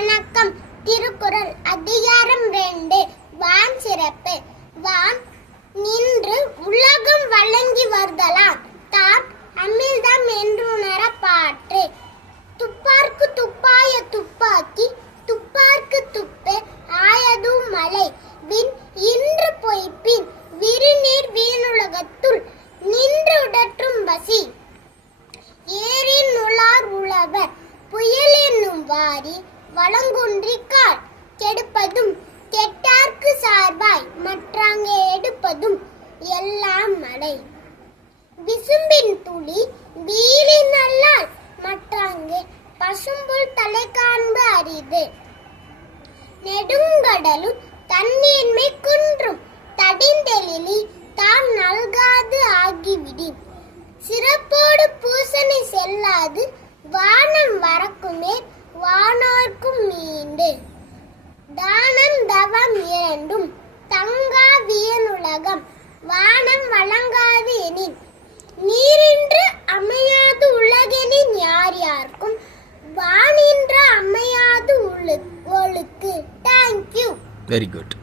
வணக்கம். திருக்குறள் அதிகாரம் 2. வான் சிறப்பு. வான் நின்று உலகம் வழங்கி வருதலான் தான் அமிழ்தம் என்றுணர பாற்று. துப்பார்க்கு துப்பாய துப்பாக்கி துப்பார்க்கு துப்பு ஆயதும் மலை வின் இன்று பொய்ப்பின் விருநீர் வீணுலகத்துள் நின்று உடற்றும் பசி. ஏரின் உளார் உழவர் புயல் என்னும் வாரி வளங்குன்றிக்கால் கெடுப்பதும் கெட்டார்க்கு சார்பாய் மற்றாங்கே எடுப்பதும் எல்லாம் மழை. விசும்பின் துளி வீலின் அல்லால் மற்றாங்கே பசும்புல் தலை காண்பு அரிது. நெடுங்கடலும் தண்ணீர்மை குன்றும் தடிந்தெழிலி தான் நல்காது ஆகிவிடின். சிறப்போடு பூசனை செல்லாது வானம் வரக்குமே வானோர்க்கும் மீண்டு. தானம் தவம் இரண்டும் தங்கா வியனுலகம் வானம் வழங்காது எனின். நீரின்று அமையாது உலகெனின் யார் யார்க்கும் வானின்று அமையாது ஒழுக்கு. தேங்க்யூ. Very good.